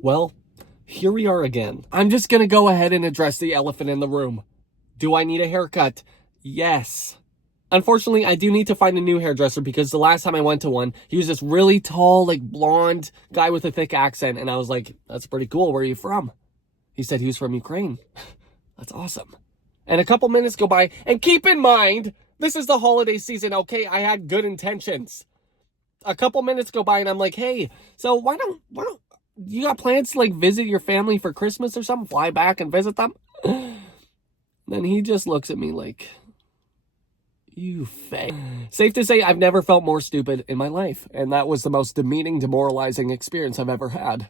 Well, here we are again. I'm just gonna go ahead and address the elephant in the room. Do I need a haircut? Yes. Unfortunately, I do need to find a new hairdresser because the last time I went to one, he was this really tall, like blonde guy with a thick accent. And I was like, that's pretty cool. Where are you from? He said he was from Ukraine. That's awesome. And a couple minutes go by. And keep in mind, this is the holiday season, okay? I had good intentions. A couple minutes go by and I'm like, hey, so why don't you got plans to like visit your family for Christmas or something? Fly back and visit them? Then he just looks at me like, you fake. Safe to say, I've never felt more stupid in my life. And that was the most demeaning, demoralizing experience I've ever had.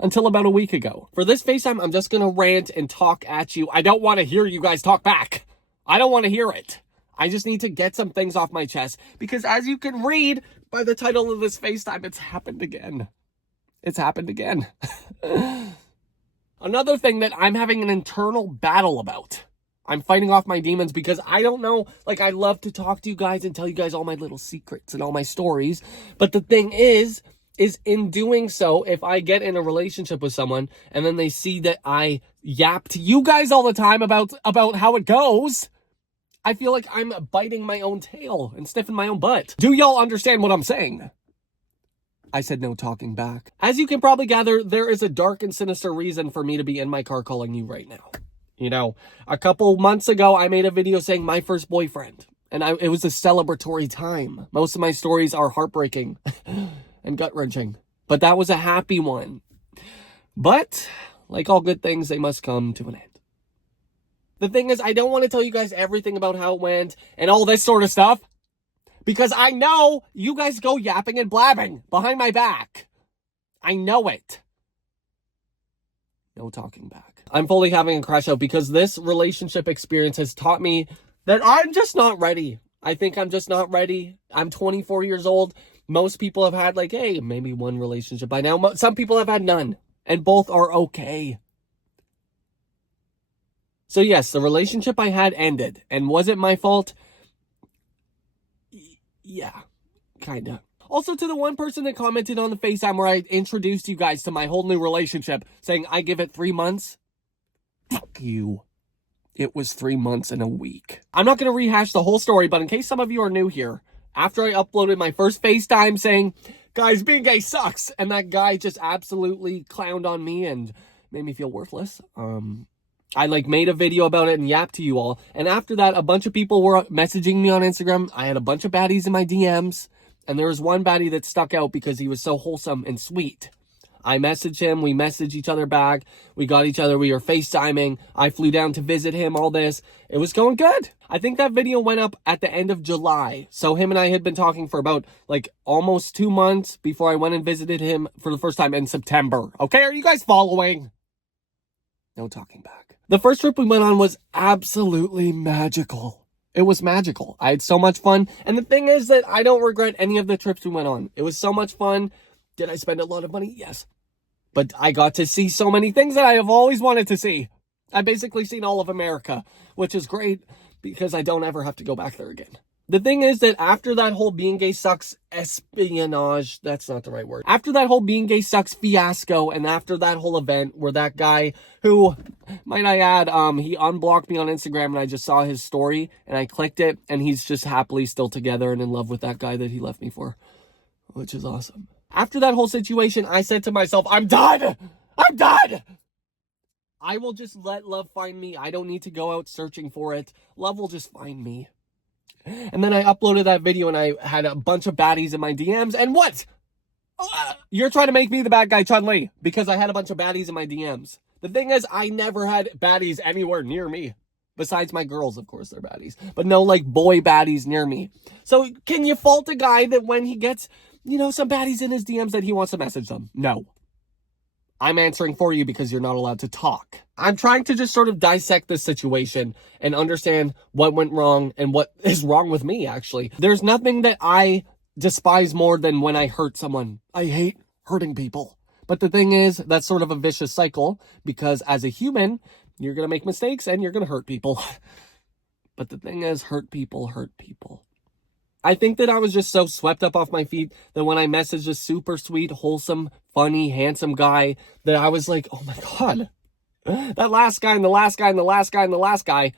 Until about a week ago. For this FaceTime, I'm just going to rant and talk at you. I don't want to hear you guys talk back. I don't want to hear it. I just need to get some things off my chest. Because as you can read by the title of this FaceTime, it's happened again. It's happened again. Another thing that I'm having an internal battle about. I'm fighting off my demons because I don't know, like I love to talk to you guys and tell you guys all my little secrets and all my stories. But the thing is in doing so, if I get in a relationship with someone and then they see that I yap to you guys all the time about how it goes, I feel like I'm biting my own tail and sniffing my own butt. Do y'all understand what I'm saying? I said no talking back. As you can probably gather, there is a dark and sinister reason for me to be in my car calling you right now. You know, a couple months ago, I made a video saying my first boyfriend. And it was a celebratory time. Most of my stories are heartbreaking and gut-wrenching. But that was a happy one. But, like all good things, they must come to an end. The thing is, I don't want to tell you guys everything about how it went and all this sort of stuff. Because I know you guys go yapping and blabbing behind my back. I know it. No talking back. I'm fully having a crash out because this relationship experience has taught me that I'm just not ready. I think I'm just not ready. I'm 24 years old. Most people have had like, hey, maybe one relationship by now. Some people have had none. And both are okay. So yes, the relationship I had ended. And was it my fault? Yeah, kinda. Also, to the one person that commented on the FaceTime where I introduced you guys to my whole new relationship, saying I give it 3 months. Fuck you. It was 3 months and a week. I'm not going to rehash the whole story, but in case some of you are new here, after I uploaded my first FaceTime saying, guys, being gay sucks, and that guy just absolutely clowned on me and made me feel worthless, I made a video about it and yapped to you all. And after that, a bunch of people were messaging me on Instagram. I had a bunch of baddies in my DMs. And there was one baddie that stuck out because he was so wholesome and sweet. I messaged him. We messaged each other back. We got each other. We were FaceTiming. I flew down to visit him, all this. It was going good. I think that video went up at the end of July. So him and I had been talking for about almost 2 months before I went and visited him for the first time in September. Okay, are you guys following? No talking back. The first trip we went on was absolutely magical. It was magical. I had so much fun. And the thing is that I don't regret any of the trips we went on. It was so much fun. Did I spend a lot of money? Yes. But I got to see so many things that I have always wanted to see. I've basically seen all of America, which is great because I don't ever have to go back there again. The thing is that after that whole being gay sucks espionage, that's not the right word. After that whole being gay sucks fiasco, and after that whole event where that guy who, might I add, he unblocked me on Instagram and I just saw his story and I clicked it and he's just happily still together and in love with that guy that he left me for, which is awesome. After that whole situation, I said to myself, I'm done! I'm done! I will just let love find me. I don't need to go out searching for it. Love will just find me. And then I uploaded that video and I had a bunch of baddies in my DMs. And what? You're trying to make me the bad guy, Chun-Li, because I had a bunch of baddies in my DMs. The thing is, I never had baddies anywhere near me. Besides my girls, of course, they're baddies. But no, boy baddies near me. So can you fault a guy that when he gets, some baddies in his DMs that he wants to message them? No. I'm answering for you because you're not allowed to talk. I'm trying to just sort of dissect this situation and understand what went wrong and what is wrong with me, actually. There's nothing that I despise more than when I hurt someone. I hate hurting people. But the thing is, that's sort of a vicious cycle because as a human, you're going to make mistakes and you're going to hurt people. But the thing is, hurt people hurt people. I think that I was just so swept up off my feet that when I messaged a super sweet, wholesome, funny, handsome guy, that I was like, oh my God, that last guy and the last guy and the last guy and the last guy,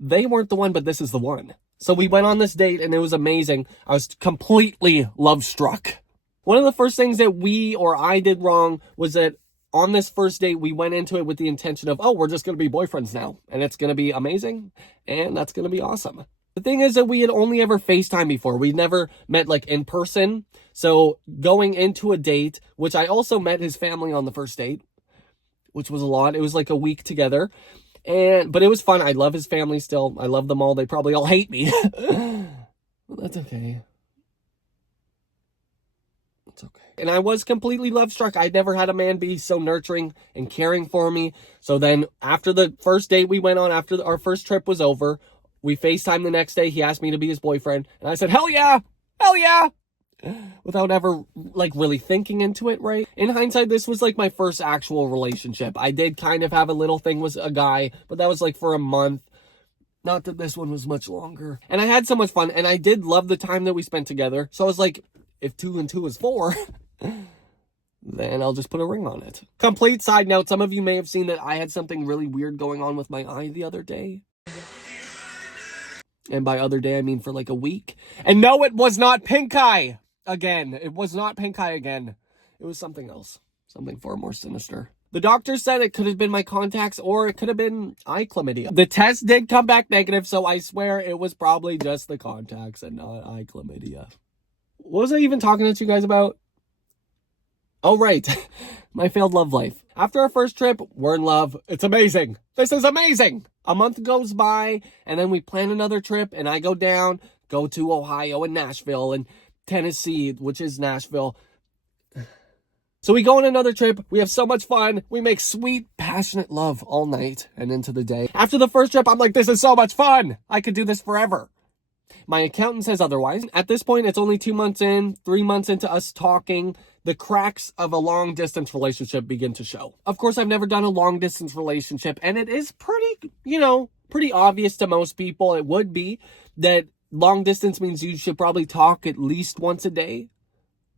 they weren't the one, but this is the one. So we went on this date and it was amazing. I was completely love struck. One of the first things that I did wrong was that on this first date, we went into it with the intention of, oh, we're just going to be boyfriends now. And it's going to be amazing. And that's going to be awesome. The thing is that we had only ever FaceTime before. We'd never met like in person. So going into a date, which I also met his family on the first date, which was a lot. It was like a week together. But it was fun. I love his family still. I love them all. They probably all hate me. Well, that's okay. It's okay. And I was completely love struck. I'd never had a man be so nurturing and caring for me. So then after the first date we went on, after our first trip was over, we FaceTimed the next day. He asked me to be his boyfriend. And I said, hell yeah, hell yeah. Without ever like really thinking into it, right? In hindsight, this was like my first actual relationship. I did kind of have a little thing with a guy, but that was like for a month. Not that this one was much longer. And I had so much fun, and I did love the time that we spent together. So I was like, if 2 and 2 is 4, then I'll just put a ring on it. Complete side note, some of you may have seen that I had something really weird going on with my eye the other day. And by other day, I mean for like a week. And no, it was not pink eye again. It was not pink eye again. It was something else. Something far more sinister. The doctor said it could have been my contacts or it could have been eye chlamydia. The test did come back negative, so I swear it was probably just the contacts and not eye chlamydia. What was I even talking to you guys about? Oh, right. My failed love life. After our first trip, we're in love. It's amazing. This is amazing. A month goes by, and then we plan another trip, and I go to Ohio and Nashville and Tennessee, which is Nashville. So we go on another trip. We have so much fun. We make sweet, passionate love all night and into the day. After the first trip, I'm like, this is so much fun. I could do this forever. My accountant says otherwise. At this point, it's only 2 months in, 3 months into us talking. The cracks of a long-distance relationship begin to show. Of course, I've never done a long-distance relationship, and it is pretty obvious to most people, it would be, that long-distance means you should probably talk at least once a day,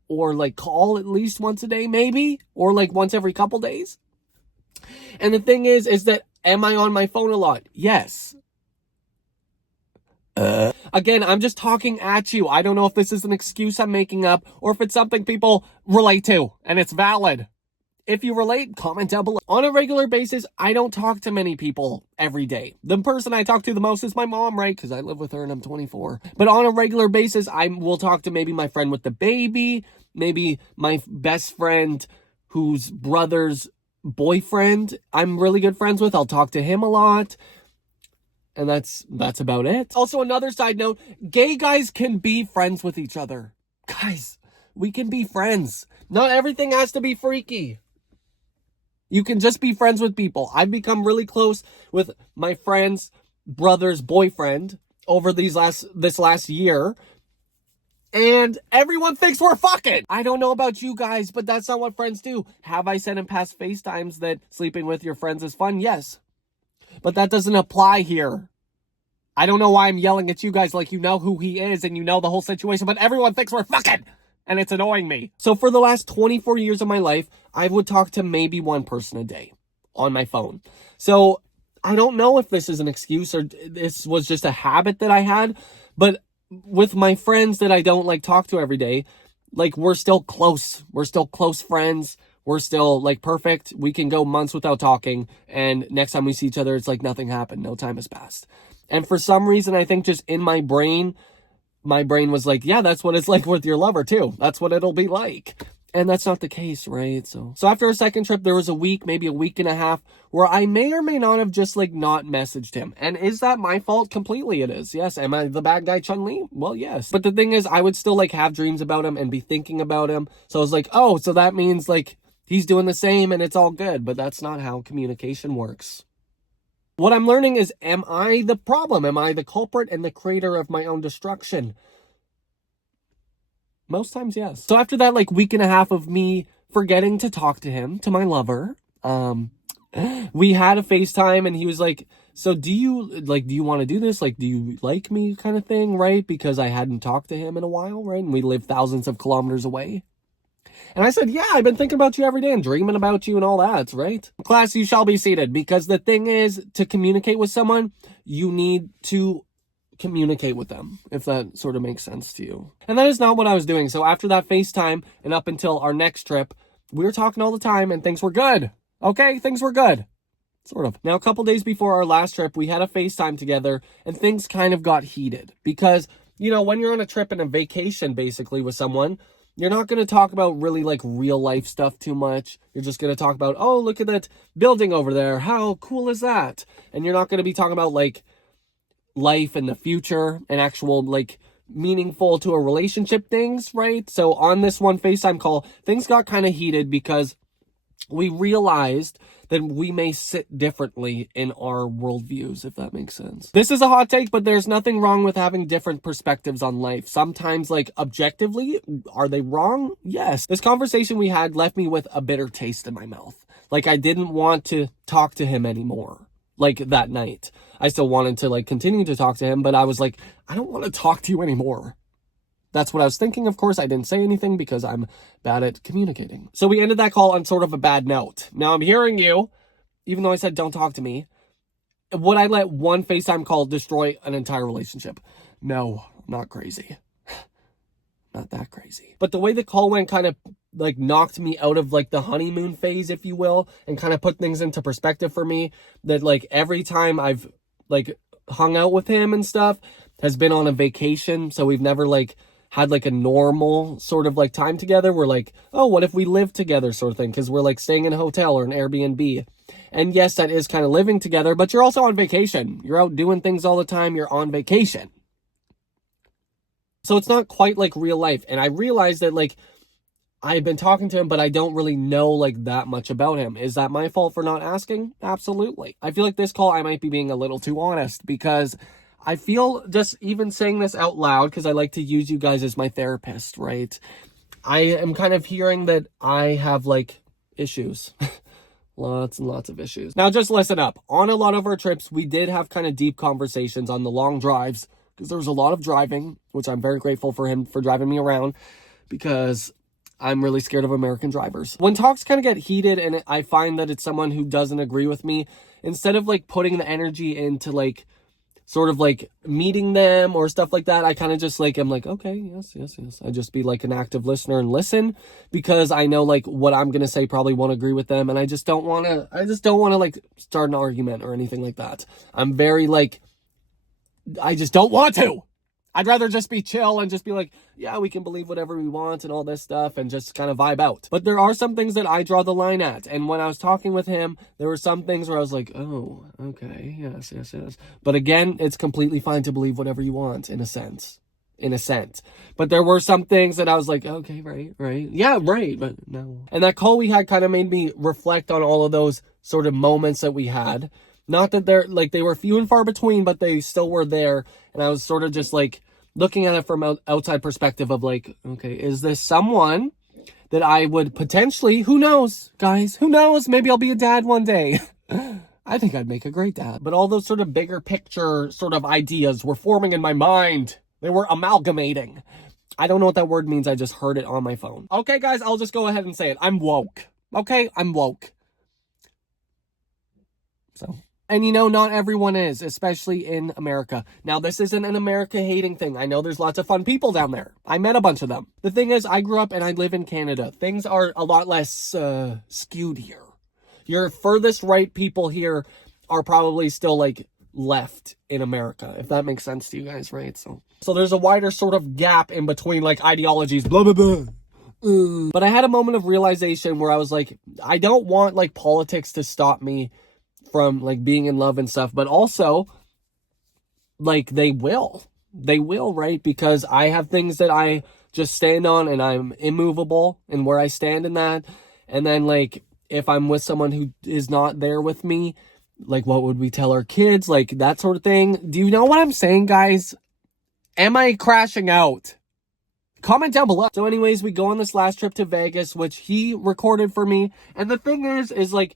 or like call at least once a day, maybe, or like once every couple days. And the thing is that, am I on my phone a lot? Yes. Again, I'm just talking at you. I don't know if this is an excuse I'm making up or if it's something people relate to and it's valid. If you relate, comment down below. On a regular basis, I don't talk to many people every day. The person I talk to the most is my mom, right? Because I live with her and I'm 24. But on a regular basis, I will talk to maybe my friend with the baby, maybe my best friend whose brother's boyfriend I'm really good friends with. I'll talk to him a lot. And that's about it. Also, another side note, gay guys can be friends with each other. Guys, we can be friends. Not everything has to be freaky. You can just be friends with people. I've become really close with my friend's brother's boyfriend over this last year. And everyone thinks we're fucking. I don't know about you guys, but that's not what friends do. Have I said in past FaceTimes that sleeping with your friends is fun? Yes. But that doesn't apply here. I don't know why I'm yelling at you guys like you know who he is and you know the whole situation, but everyone thinks we're fucking, and it's annoying me. So for the last 24 years of my life, I would talk to maybe one person a day on my phone. So I don't know if this is an excuse or this was just a habit that I had, but with my friends that I don't like talk to every day, like we're still close. We're still close friends. We're still like perfect. We can go months without talking. And next time we see each other, it's like nothing happened. No time has passed. And for some reason, I think just in my brain was like, yeah, that's what it's like with your lover too. That's what it'll be like. And that's not the case, right? So after a second trip, there was a week, maybe a week and a half, where I may or may not have just like not messaged him. And is that my fault? Completely it is. Yes. Am I the bad guy, Chun-Li? Well, yes. But the thing is, I would still like have dreams about him and be thinking about him. So I was like, oh, so that means like he's doing the same and it's all good. But that's not how communication works. What I'm learning is, am I the problem? Am I the culprit and the creator of my own destruction? Most times, yes. So after that, like, week and a half of me forgetting to talk to him, to my lover, we had a FaceTime and he was like So do you want to do this? Like, do you like me kind of thing, right? Because I hadn't talked to him in a while, right? And we live thousands of kilometers away. And I said, yeah, I've been thinking about you every day and dreaming about you and all that, right? Class, you shall be seated, because the thing is, to communicate with someone, you need to communicate with them, if that sort of makes sense to you. And that is not what I was doing. So after that FaceTime and up until our next trip, we were talking all the time and things were good. Okay, things were good. Sort of. Now, a couple days before our last trip, we had a FaceTime together and things kind of got heated because, when you're on a trip and a vacation basically with someone, you're not going to talk about really like real life stuff too much. You're just going to talk about, oh, look at that building over there. How cool is that? And you're not going to be talking about like life and the future and actual like meaningful to a relationship things, right? So on this one FaceTime call, things got kind of heated because we realized that we may sit differently in our worldviews, if that makes sense. This is a hot take, but there's nothing wrong with having different perspectives on life. Sometimes, like, objectively, are they wrong? Yes. This conversation we had left me with a bitter taste in my mouth. Like, I didn't want to talk to him anymore, like, that night. I still wanted to, like, continue to talk to him, but I was like, I don't want to talk to you anymore. That's what I was thinking. Of course, I didn't say anything because I'm bad at communicating. So we ended that call on sort of a bad note. Now I'm hearing you, even though I said don't talk to me. Would I let one FaceTime call destroy an entire relationship? No, I'm not crazy. Not that crazy. But the way the call went kind of like knocked me out of like the honeymoon phase, if you will, and kind of put things into perspective for me, that like every time I've like hung out with him and stuff has been on a vacation. So we've never like had like a normal sort of like time together. We're like, oh, what if we live together sort of thing? Because we're like staying in a hotel or an Airbnb. And yes, that is kind of living together, but you're also on vacation. You're out doing things all the time. You're on vacation. So it's not quite like real life. And I realized that like I've been talking to him, but I don't really know like that much about him. Is that my fault for not asking? Absolutely. I feel like this call I might be being a little too honest because I feel just even saying this out loud, because I like to use you guys as my therapist, right? I am kind of hearing that I have like issues. Lots and lots of issues. Now just listen up. On a lot of our trips, we did have kind of deep conversations on the long drives because there was a lot of driving, which I'm very grateful for him for driving me around because I'm really scared of American drivers. When talks kind of get heated and I find that it's someone who doesn't agree with me, instead of like putting the energy into like sort of like meeting them or stuff like that, I kind of just like, I'm like, okay, yes. I just be like an active listener and listen because I know like what I'm going to say probably won't agree with them. And I just don't want to like start an argument or anything like that. I'm very like, I just don't want to. I'd rather just be chill and just be like, yeah, we can believe whatever we want and all this stuff and just kind of vibe out. But there are some things that I draw the line at. And when I was talking with him, there were some things where I was like, oh, okay, yes. But again, it's completely fine to believe whatever you want in a sense. But there were some things that I was like, okay, right. Yeah, right, but no. And that call we had kind of made me reflect on all of those sort of moments that we had. Not that they're like they were few and far between, but they still were there. And I was sort of just like looking at it from an outside perspective of like, okay, is this someone that I would potentially, who knows, guys, who knows? Maybe I'll be a dad one day. I think I'd make a great dad. But all those sort of bigger picture sort of ideas were forming in my mind. They were amalgamating. I don't know what that word means. I just heard it on my phone. Okay, guys, I'll just go ahead and say it. I'm woke. Okay, I'm woke. So... And not everyone is, especially in America. Now, this isn't an America-hating thing. I know there's lots of fun people down there. I met a bunch of them. The thing is, I grew up and I live in Canada. Things are a lot less skewed here. Your furthest right people here are probably still, like, left in America, if that makes sense to you guys, right? So there's a wider sort of gap in between, like, ideologies, blah, blah, blah. But I had a moment of realization where I was like, I don't want, like, politics to stop me from like being in love and stuff, but also like they will, right? Because I have things that I just stand on and I'm immovable and where I stand in that. And then like, if I'm with someone who is not there with me, like what would we tell our kids? Like that sort of thing. Do you know what I'm saying, guys? Am I crashing out? Comment down below. So anyways, we go on this last trip to Vegas, which he recorded for me. And the thing is like,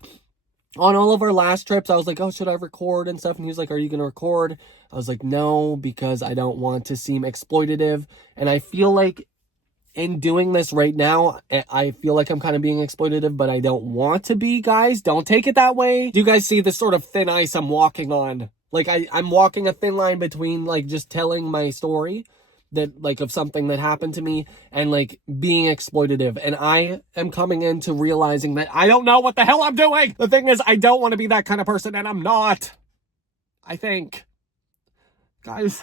On all of our last trips, I was like, oh, should I record and stuff? And he was like, are you going to record? I was like, no, because I don't want to seem exploitative. And I feel like in doing this right now, I feel like I'm kind of being exploitative, but I don't want to be, guys. Don't take it that way. Do you guys see this sort of thin ice I'm walking on? Like, I'm walking a thin line between, like, just telling my story that, like, of something that happened to me and, like, being exploitative. And I am coming into realizing that I don't know what the hell I'm doing. The thing is, I don't want to be that kind of person, and I'm not. I think. Guys,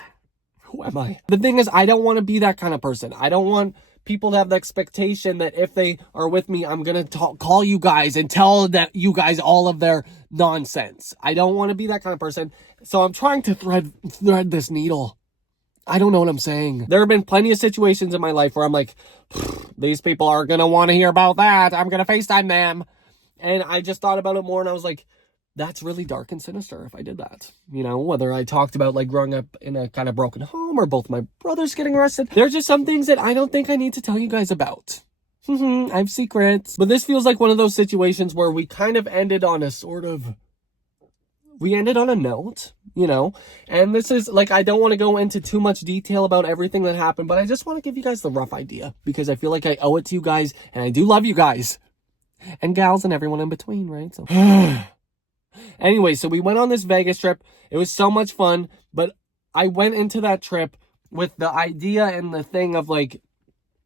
who am I? The thing is, I don't want to be that kind of person. I don't want people to have the expectation that if they are with me, I'm going to call you guys and tell that you guys all of their nonsense. I don't want to be that kind of person. So I'm trying to thread this needle. I don't know what I'm saying. There have been plenty of situations in my life where I'm like, these people are going to want to hear about that. I'm going to FaceTime them. And I just thought about it more and I was like, that's really dark and sinister if I did that. You know, whether I talked about like growing up in a kind of broken home or both my brothers getting arrested. There's just some things that I don't think I need to tell you guys about. I have secrets. But this feels like one of those situations where we kind of ended on a we ended on a note, you know, and this is like, I don't want to go into too much detail about everything that happened, but I just want to give you guys the rough idea because I feel like I owe it to you guys and I do love you guys and gals and everyone in between, right? So anyway, so we went on this Vegas trip. It was so much fun, but I went into that trip with the idea and the thing of like,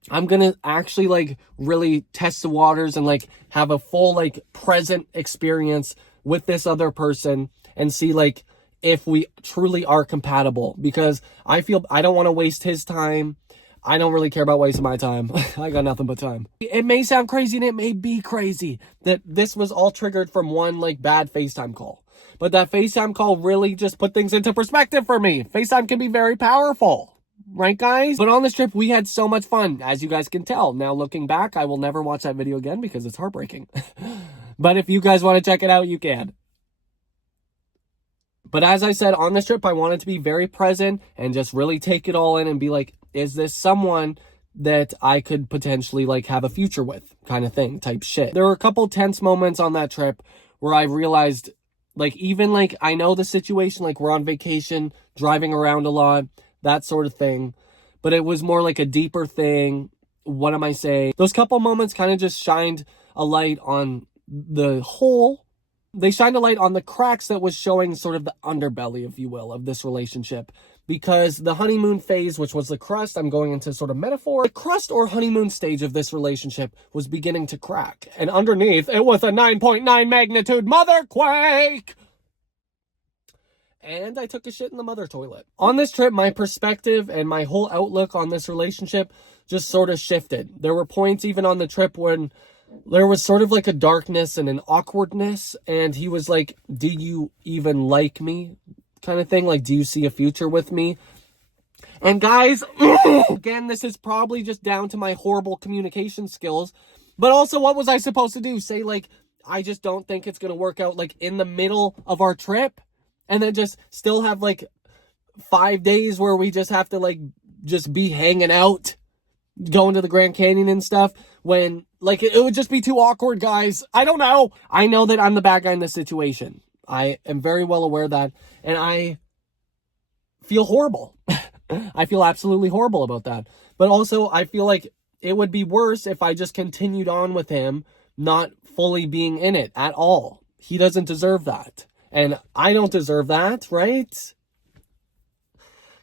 I'm going to actually like really test the waters and like have a full like present experience with this other person and see like if we truly are compatible, because I feel I don't want to waste his time. I don't really care about wasting my time. I got nothing but time. It may sound crazy and it may be crazy that this was all triggered from one like bad FaceTime call. But that FaceTime call really just put things into perspective for me. FaceTime can be very powerful. Right, guys? But on this trip, we had so much fun, as you guys can tell. Now, looking back, I will never watch that video again because it's heartbreaking. But if you guys want to check it out, you can. But as I said, on this trip, I wanted to be very present and just really take it all in and be like, is this someone that I could potentially like have a future with, kind of thing, type shit. There were a couple tense moments on that trip where I realized, like, even like I know the situation, like we're on vacation, driving around a lot, that sort of thing, but it was more like a deeper thing. What am I saying? Those couple moments kind of just shined a light on the whole. They shined a light on the cracks that was showing sort of the underbelly, if you will, of this relationship. Because the honeymoon phase, which was the crust, I'm going into sort of metaphor, the crust or honeymoon stage of this relationship was beginning to crack. And underneath, it was a 9.9 magnitude motherquake. And I took a shit in the mother toilet. On this trip, my perspective and my whole outlook on this relationship just sort of shifted. There were points even on the trip when there was sort of like a darkness and an awkwardness. And he was like, do you even like me? Kind of thing. Like, do you see a future with me? And guys, again, this is probably just down to my horrible communication skills. But also, what was I supposed to do? Say like, I just don't think it's going to work out like in the middle of our trip? And then just still have like 5 days where we just have to like just be hanging out, going to the Grand Canyon and stuff, when like it would just be too awkward, guys. I don't know. I know that I'm the bad guy in this situation. I am very well aware of that. And I feel horrible. I feel absolutely horrible about that. But also I feel like it would be worse if I just continued on with him, not fully being in it at all. He doesn't deserve that. And I don't deserve that, right?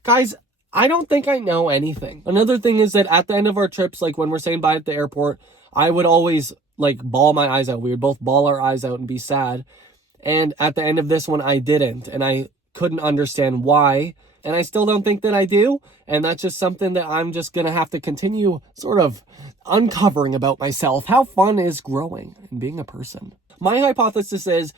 Guys, I don't think I know anything. Another thing is that at the end of our trips, like when we're saying bye at the airport, I would always like bawl my eyes out. We would both bawl our eyes out and be sad. And at the end of this one, I didn't. And I couldn't understand why. And I still don't think that I do. And that's just something that I'm just going to have to continue sort of uncovering about myself. How fun is growing and being a person? My hypothesis is,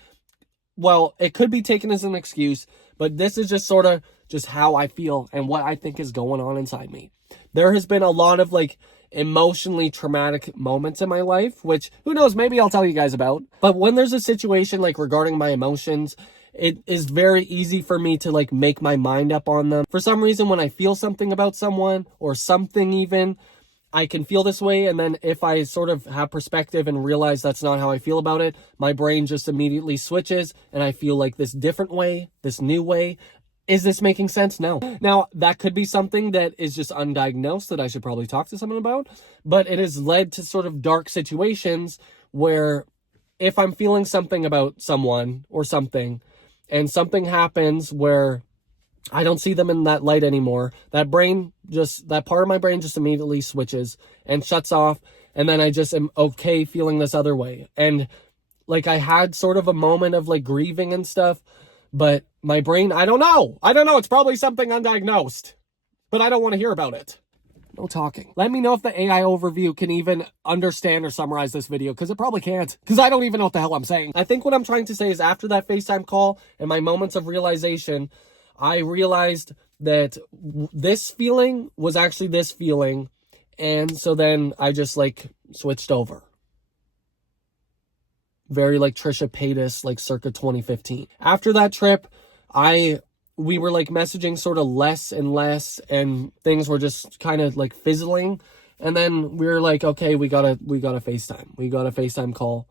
well, it could be taken as an excuse, but this is just sort of just how I feel and what I think is going on inside me. There has been a lot of like emotionally traumatic moments in my life, which who knows, maybe I'll tell you guys about. But when there's a situation like regarding my emotions, it is very easy for me to like make my mind up on them. For some reason, when I feel something about someone or something even, I can feel this way, and then if I sort of have perspective and realize that's not how I feel about it, my brain just immediately switches and I feel like this different way, this new way. Is this making sense? No. Now, that could be something that is just undiagnosed that I should probably talk to someone about, but it has led to sort of dark situations where if I'm feeling something about someone or something, and something happens where I don't see them in that light anymore, that part of my brain just immediately switches and shuts off, and then I just am okay feeling this other way. And like I had sort of a moment of like grieving and stuff, but my brain, I don't know. It's probably something undiagnosed, but I don't want to hear about it. No talking. Let me know if the AI overview can even understand or summarize this video, because it probably can't, because I don't even know what the hell I'm saying. I think what I'm trying to say is after that FaceTime call and my moments of realization, I realized that this feeling was actually this feeling. And so then I just like switched over. Very like Trisha Paytas, like circa 2015. After that trip, we were like messaging sort of less and less, and things were just kind of like fizzling. And then we were like, okay, we gotta FaceTime. We got a FaceTime call.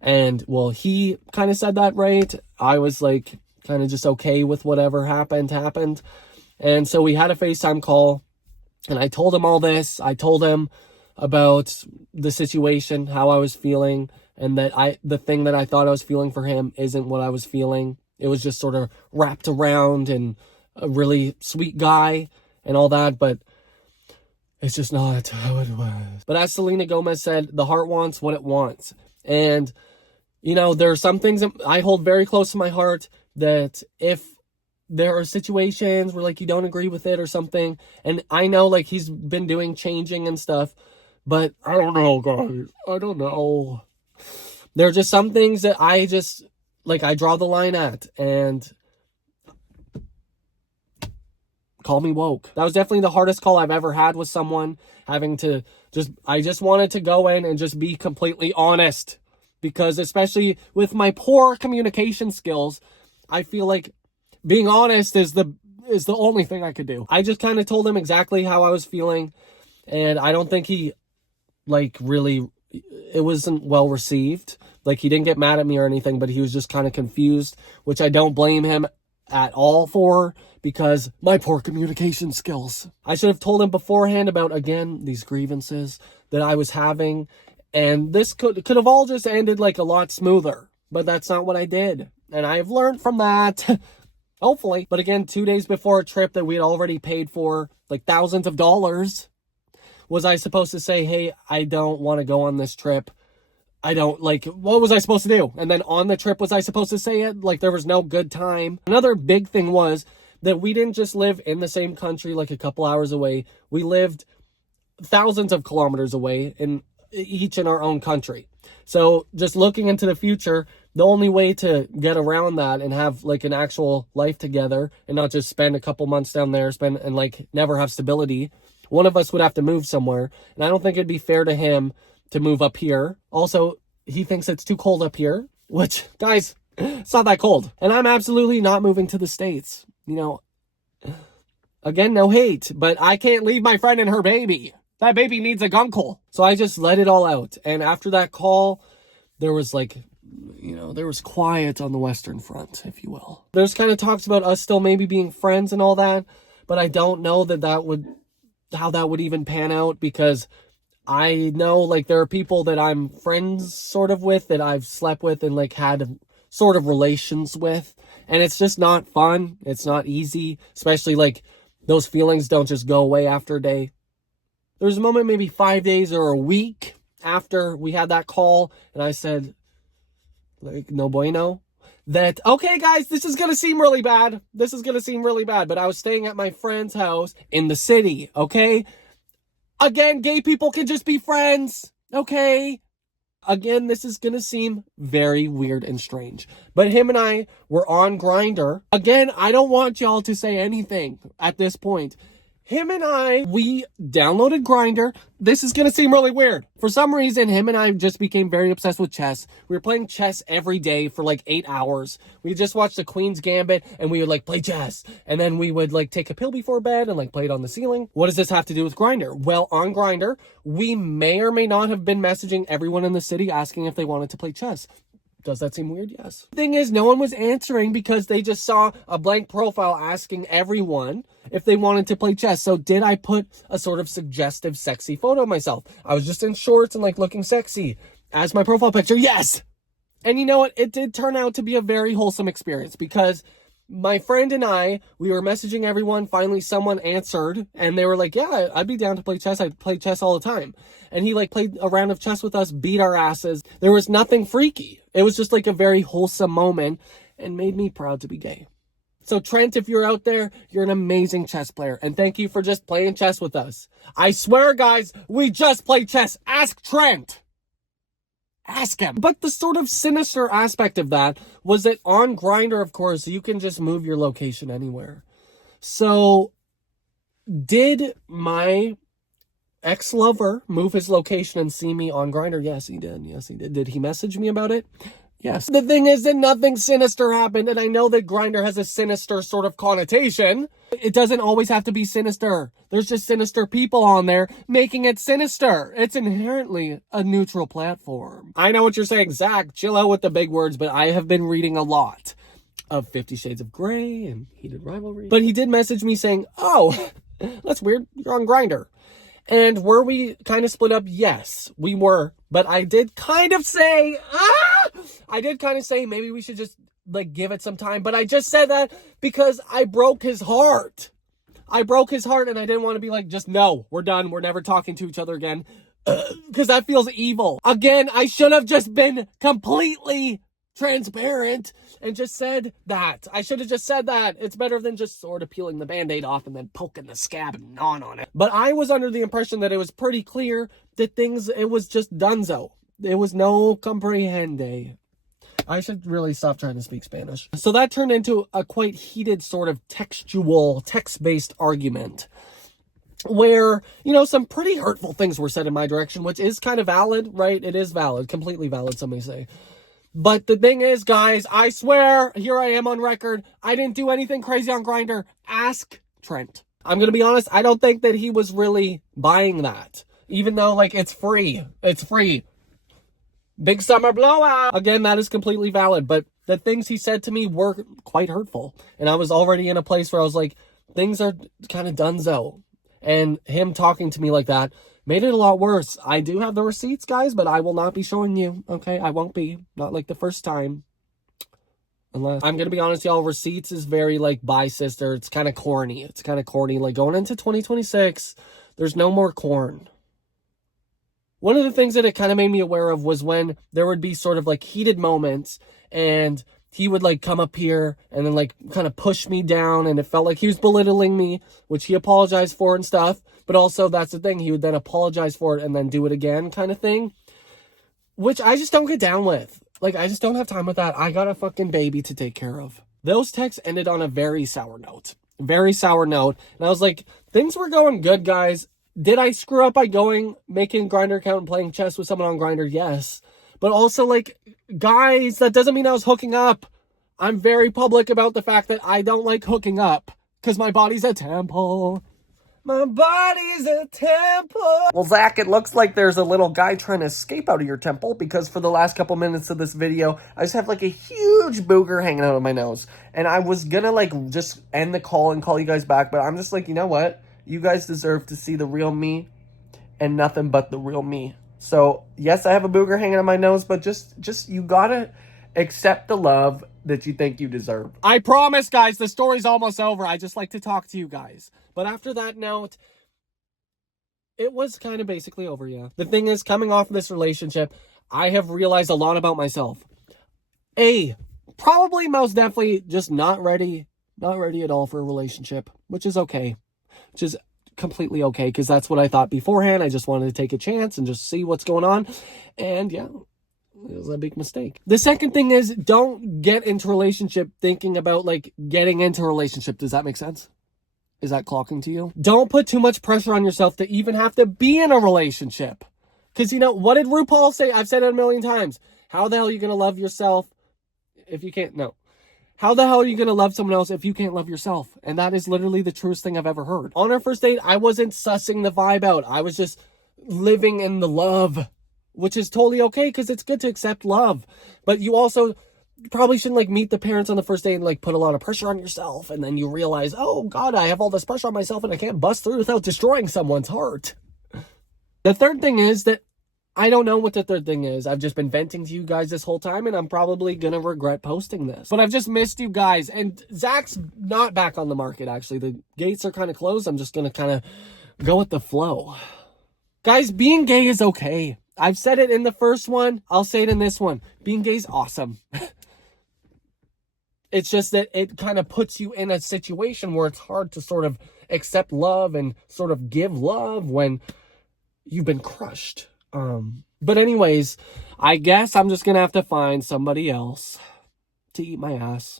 And well, he kind of said that, right? I was like kind of just okay with whatever happened. And so we had a FaceTime call, and I told him all this. I told him about the situation, how I was feeling, and that the thing that I thought I was feeling for him isn't what I was feeling. It was just sort of wrapped around and a really sweet guy and all that, but it's just not how it was. But as Selena Gomez said, the heart wants what it wants. And, you know, there are some things that I hold very close to my heart, that if there are situations where like you don't agree with it or something, and I know like he's been doing changing and stuff, but I don't know, guys. I don't know. There are just some things that I just, like, I draw the line at, and call me woke. That was definitely the hardest call I've ever had with someone, having to I just wanted to go in and just be completely honest, because especially with my poor communication skills, I feel like being honest is the only thing I could do. I just kind of told him exactly how I was feeling, and I don't think he, like, really, it wasn't well received. Like, he didn't get mad at me or anything, but he was just kind of confused, which I don't blame him at all for, because my poor communication skills. I should have told him beforehand about, again, these grievances that I was having, and this could have all just ended like a lot smoother, but that's not what I did, and I've learned from that. Hopefully. But again, 2 days before a trip that we had already paid for, like thousands of dollars, was I supposed to say, hey, I don't want to go on this trip? I don't, like, what was I supposed to do? And then on the trip, was I supposed to say it? Like, there was no good time. Another big thing was that we didn't just live in the same country, like a couple hours away. We lived thousands of kilometers away, each in our own country. So just looking into the future, the only way to get around that and have like an actual life together and not just spend a couple months down there, and like never have stability, one of us would have to move somewhere. And I don't think it'd be fair to him to move up here. Also, he thinks it's too cold up here, which, guys, it's not that cold. And I'm absolutely not moving to the States. You know, again, no hate, but I can't leave my friend and her baby. That baby needs a gunkle. So I just let it all out. And after that call, there was like, you know, there was quiet on the Western Front, if you will. There's kind of talks about us still maybe being friends and all that, but I don't know how that would even pan out, because I know like there are people that I'm friends sort of with, that I've slept with and like had sort of relations with, and it's just not fun. It's not easy, especially like those feelings don't just go away after a day. There was a moment maybe 5 days or a week after we had that call, and I said, like, no bueno, that, okay, guys, this is going to seem really bad. But I was staying at my friend's house in the city, okay? Again, gay people can just be friends, okay? Again, this is going to seem very weird and strange, but him and I were on Grindr. Again, I don't want y'all to say anything at this point. him and I, we downloaded Grindr. This is going to seem really weird. For some reason, him and I just became very obsessed with chess. We were playing chess every day for like 8 hours. We just watched the Queen's Gambit and we would like play chess. And then we would like take a pill before bed and like play it on the ceiling. What does this have to do with Grindr? Well, on Grindr, we may or may not have been messaging everyone in the city asking if they wanted to play chess. Does that seem weird? Yes. The thing is, no one was answering because they just saw a blank profile asking everyone if they wanted to play chess. So did I put a sort of suggestive, sexy photo of myself? I was just in shorts and like looking sexy as my profile picture. Yes. And you know what? It did turn out to be a very wholesome experience because my friend and I, we were messaging everyone. Finally, someone answered and they were like, yeah, I'd be down to play chess. I play chess all the time. And he like played a round of chess with us, beat our asses. There was nothing freaky. It was just like a very wholesome moment and made me proud to be gay. So Trent, if you're out there, you're an amazing chess player. And thank you for just playing chess with us. I swear, guys, we just played chess. Ask Trent. Ask him. But the sort of sinister aspect of that was that on Grindr, of course, you can just move your location anywhere. So did my ex-lover move his location and see me on Grindr? Yes, he did. Yes, he did. Did he message me about it? Yes. The thing is that nothing sinister happened, and I know that Grindr has a sinister sort of connotation. It doesn't always have to be sinister. There's just sinister people on there making it sinister. It's inherently a neutral platform. I know what you're saying, Zach, chill out with the big words, but I have been reading a lot of 50 Shades of Grey and Heated Rivalry. But he did message me saying, oh, that's weird, you're on Grindr. And were we kind of split up? Yes, we were. But I did kind of say, maybe we should just like give it some time. But I just said that because I broke his heart. I broke his heart and I didn't want to be like, just no, we're done. We're never talking to each other again. Because that feels evil. Again, I should have just been completely transparent and just said that. I should have just said that. It's better than just sort of peeling the Band-Aid off and then poking the scab and gnawing on it. But I was under the impression that it was pretty clear that it was just donezo. There was no comprehende. I should really stop trying to speak Spanish. So that turned into a quite heated sort of text-based argument where, you know, some pretty hurtful things were said in my direction, which is kind of valid, right? It is valid, completely valid, some may say. But the thing is, guys, I swear, here I am on record, I didn't do anything crazy on Grindr. Ask Trent. I'm going to be honest, I don't think that he was really buying that. Even though, like, it's free. It's free. Big summer blowout. Again, that is completely valid. But the things he said to me were quite hurtful. And I was already in a place where I was like, things are kind of donezo. And him talking to me like that made it a lot worse. I do have the receipts, guys, but I will not be showing you, okay? I won't be. Not like the first time. Unless, I'm going to be honest, y'all, receipts is very, like, bye, sister. It's kind of corny. It's kind of corny. Like, going into 2026, there's no more corn. One of the things that it kind of made me aware of was when there would be sort of, like, heated moments, and he would, like, come up here and then, like, kind of push me down, and it felt like he was belittling me, which he apologized for and stuff. But also, that's the thing, he would then apologize for it and then do it again kind of thing, which I just don't get down with. Like, I just don't have time with that. I got a fucking baby to take care of. Those texts ended on a very sour note. Very sour note. And I was like, things were going good, guys. Did I screw up by making a Grindr account and playing chess with someone on Grindr? Yes. But also, like, guys, that doesn't mean I was hooking up. I'm very public about the fact that I don't like hooking up because my body's a temple. My body's a temple. Well, Zach, it looks like there's a little guy trying to escape out of your temple because for the last couple minutes of this video, I just have like a huge booger hanging out of my nose. And I was gonna like just end the call and call you guys back, but I'm just like, you know what? You guys deserve to see the real me and nothing but the real me. So, yes, I have a booger hanging on my nose, but just you gotta accept the love that you think you deserve. I promise, guys, the story's almost over. I just like to talk to you guys. But after that note, it was kind of basically over, yeah. The thing is, coming off of this relationship, I have realized a lot about myself. Probably most definitely just not ready at all for a relationship, which is okay. Which is completely okay, because that's what I thought beforehand. I just wanted to take a chance and just see what's going on. And yeah, it was a big mistake. The second thing is, don't get into a relationship thinking about like getting into a relationship. Does that make sense? Is that clocking to you? Don't put too much pressure on yourself to even have to be in a relationship. Because, you know, what did RuPaul say? I've said it a million times. How the hell are you going to love yourself if you can't? No. How the hell are you going to love someone else if you can't love yourself? And that is literally the truest thing I've ever heard. On our first date, I wasn't sussing the vibe out. I was just living in the love, which is totally okay because it's good to accept love. But you also probably shouldn't like meet the parents on the first date and like put a lot of pressure on yourself. And then you realize, oh God, I have all this pressure on myself and I can't bust through without destroying someone's heart. The third thing is that I don't know what the third thing is. I've just been venting to you guys this whole time, and I'm probably going to regret posting this. But I've just missed you guys. And Zach's not back on the market, actually. The gates are kind of closed. I'm just going to kind of go with the flow. Guys, being gay is okay. I've said it in the first one. I'll say it in this one. Being gay is awesome. It's just that it kind of puts you in a situation where it's hard to sort of accept love and sort of give love when you've been crushed. But anyways, I guess I'm just gonna have to find somebody else to eat my ass.